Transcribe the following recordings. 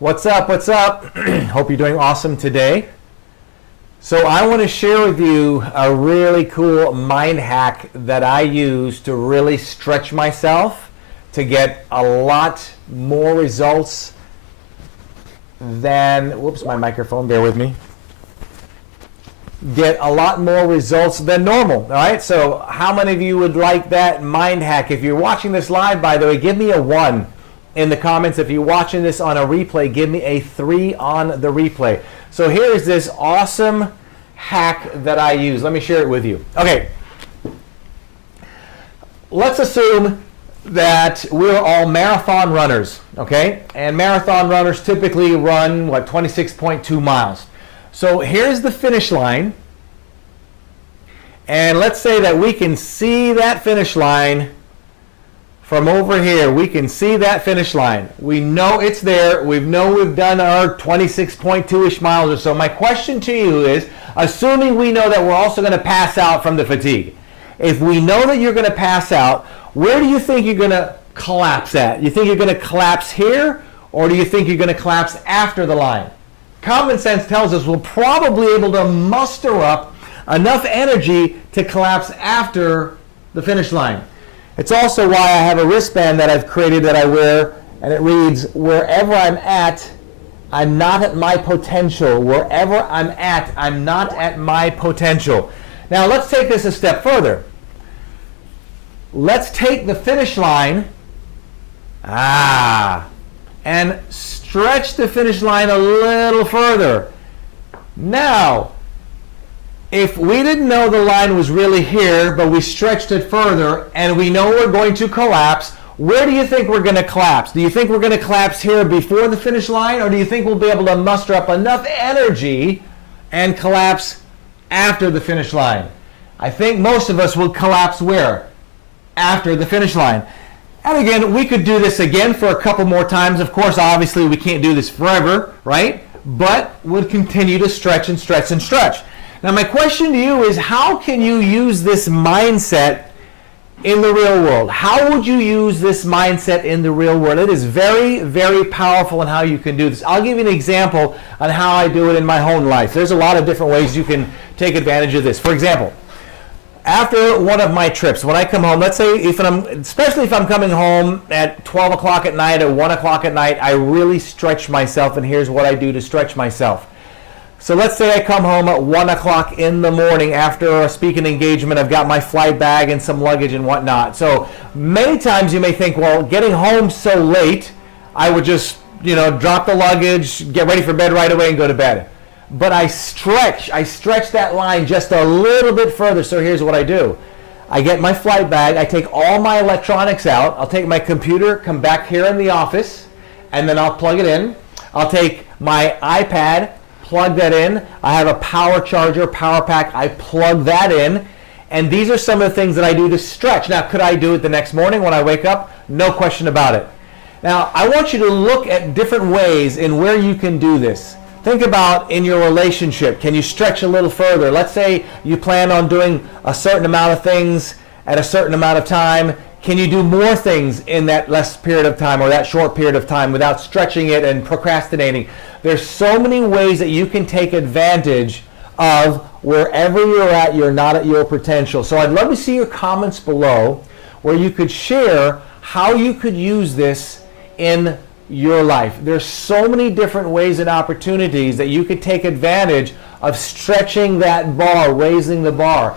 What's up? What's up? Hope you're doing awesome today. So I want to share with you a really cool mind hack that I use to really stretch myself to get a lot more results than, whoops, my microphone, bear with me. Get a lot more results than normal, all right? So how many of you would like that mind hack? If you're watching this live, by the way, give me a 1 in the comments. If you're watching this on a replay, give me a 3 on the replay. So here's this awesome hack that I use. Let me share it with you. Okay, let's assume that we're all marathon runners, okay? And marathon runners typically run, 26.2 miles. So here's the finish line. And let's say that we can see that finish line from over here. We can see that finish line. We know it's there. We know we've done our 26.2-ish miles or so. My question to you is, assuming we know that we're also going to pass out from the fatigue, if we know that you're going to pass out, where do you think you're going to collapse at? You think you're going to collapse here, or do you think you're going to collapse after the line? Common sense tells us we're probably able to muster up enough energy to collapse after the finish line. It's also why I have a wristband that I've created that I wear, and it reads, wherever I'm at, I'm not at my potential. Wherever I'm at, I'm not at my potential. Now let's take this a step further. Let's take the finish line, and stretch the finish line a little further. Now, if we didn't know the line was really here, but we stretched it further, and we know we're going to collapse, where do you think we're going to collapse? Do you think we're going to collapse here before the finish line, or do you think we'll be able to muster up enough energy and collapse after the finish line? I think most of us will collapse where? After the finish line. And again, we could do this again for a couple more times. Of course, obviously, we can't do this forever, right? But we'll continue to stretch and stretch and stretch. Now, my question to you is, how can you use this mindset in the real world? How would you use this mindset in the real world? It is very, very powerful in how you can do this. I'll give you an example on how I do it in my own life. There's a lot of different ways you can take advantage of this. For example, after one of my trips, when I come home, let's say especially if I'm coming home at 12 o'clock at night or 1 o'clock at night, I really stretch myself, and here's what I do to stretch myself. So let's say I come home at 1 o'clock in the morning after a speaking engagement. I've got my flight bag and some luggage and whatnot. So many times you may think, well, getting home so late, I would just, drop the luggage, get ready for bed right away and go to bed. But I stretch that line just a little bit further. So here's what I do. I get my flight bag, I take all my electronics out, I'll take my computer, come back here in the office, and then I'll plug it in. I'll take my iPad, plug that in. I have a power charger, power pack, I plug that in. And these are some of the things that I do to stretch. Now, could I do it the next morning when I wake up? No question about it. Now, I want you to look at different ways in where you can do this. Think about in your relationship, can you stretch a little further? Let's say you plan on doing a certain amount of things at a certain amount of time. Can you do more things in that less period of time or that short period of time without stretching it and procrastinating? There's so many ways that you can take advantage of wherever you're at, you're not at your potential. So I'd love to see your comments below where you could share how you could use this in your life. There's so many different ways and opportunities that you could take advantage of stretching that bar, raising the bar.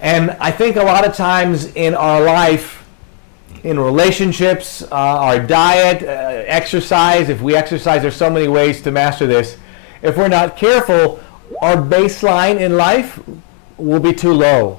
And I think a lot of times in our life, in relationships, our diet, exercise, if we exercise, there's so many ways to master this. If we're not careful, our baseline in life will be too low.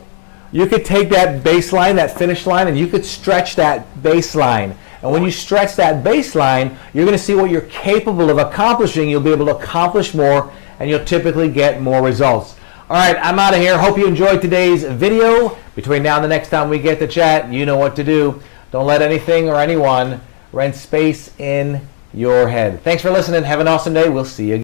You could take that baseline, that finish line, and you could stretch that baseline. And when you stretch that baseline, you're going to see what you're capable of accomplishing. You'll be able to accomplish more, and you'll typically get more results. All right, I'm out of here. Hope you enjoyed today's video. Between now and the next time we get to chat, you know what to do. Don't let anything or anyone rent space in your head. Thanks for listening. Have an awesome day. We'll see you again.